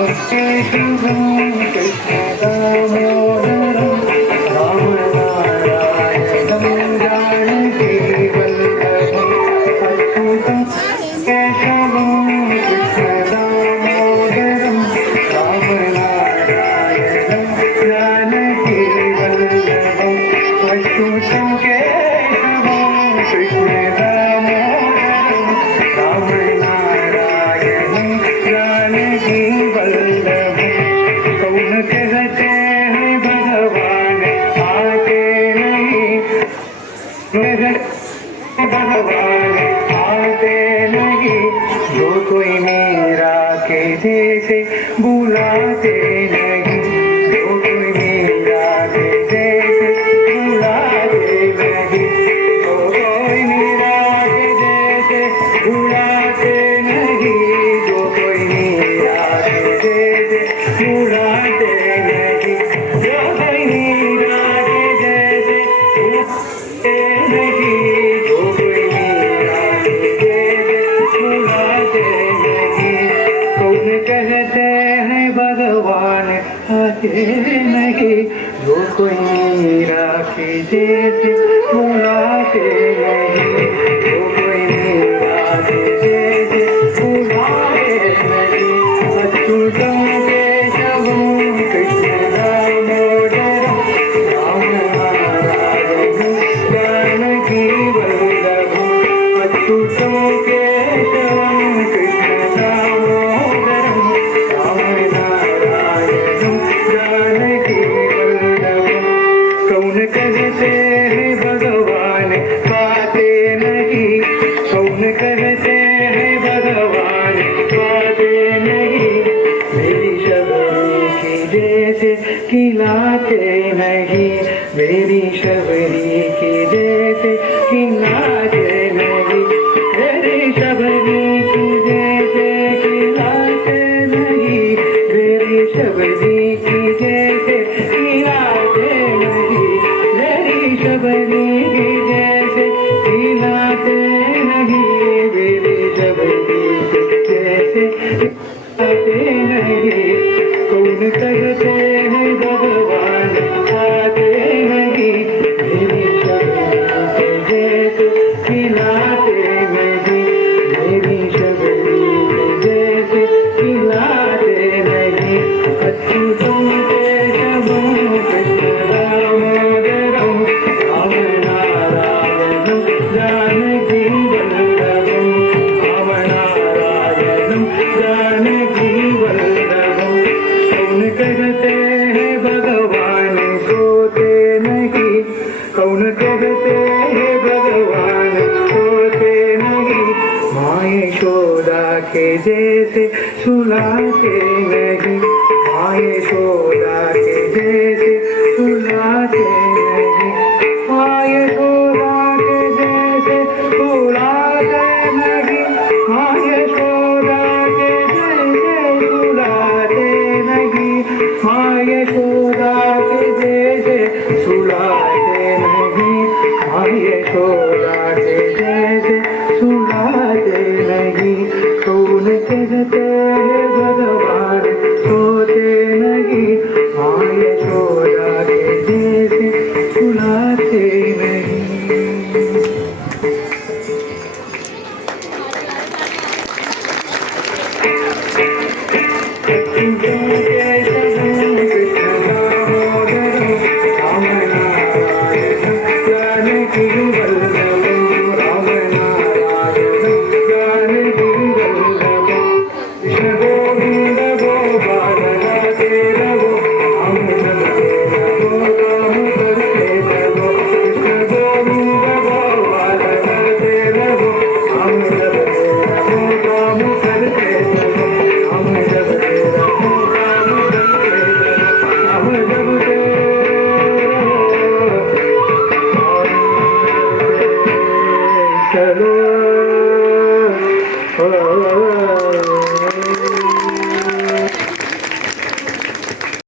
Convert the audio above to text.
केशवं कृष्ण दामोदरं रामनारायणं जानकी वल्लभं अच्युतं केशवं कृष्ण दामोदरं रामनारायणं जानकी वल्लभं अच्युतं केशवं कृष्ण दामोदरं रामनारायणं जानकी वल्लभं कौन कहते हैं भगवान आते नहीं भगवान आते नहीं जो कोई मेरा के जैसे बुलाते नहीं जो कोई मेरा के जैसे बुलाते नहीं जो कोई मेरा के जैसे बुलाते नहीं जो कोई मेरा के जैसे बुलाते नहीं जो कोई मेरा के जैसे बुलाते नहीं जो कोई मेरा के जैसे बुलाते नहीं कौन कहते हैं भगवान आते नहीं जो कोई मेरा के जैसे बुलाते नहीं जो कोई मेरा के जैसे बुलाते नहीं अच्युतं केशवं कृष्ण दामोदरं रामनारायणं जानकी वल्लभं अच्युतं केशवं कृष्ण दामोदरं रामनारायणं जानकी वल्लभं कौन कहते हैं भगवान पाते नहीं कौन कहते हैं भगवान पाते नहीं मेरी शबरी की जैसे खिलाते नहीं मेरी शबरी की जैसे खिलाते नहीं मेरी शबरी की जैसे खिलाते नहीं मेरी शबरी की जैसे खिलाते नहीं मेरी शबरी की जैसे खिलाते नहीं मेरी शबरी की जैसे खिलाते नहीं कौन कहते हैं भगवान आते नहीं मेरी शबरी के जैसे खिलाते नहीं मेरी शबरी के जैसे खिलाते नहीं अच्युतं केशवं कृष्ण दामोदरं रामनारायणं जानकी वल्लभं रामनारायणं जानकी वल्लभं कौन कहते हैं भगवान सोते नहीं कौन कहते हैं भगवान सोते नहीं माँ यशोदा के जैसे सुलाते नहीं माँ यशोदा के जैसे सुलाते नहीं माँ यशोदा के जैसे सुलाते नहीं माँ यशोदा के जैसे सुलाते नहीं माँ यशोदा के जैसे सुलाते नहीं माँ यशोदा के जैसे सुलाते नहीं कौन कहते हैं भगवान सोते नहीं माँ यशोदा के जैसे सुलाते नहीं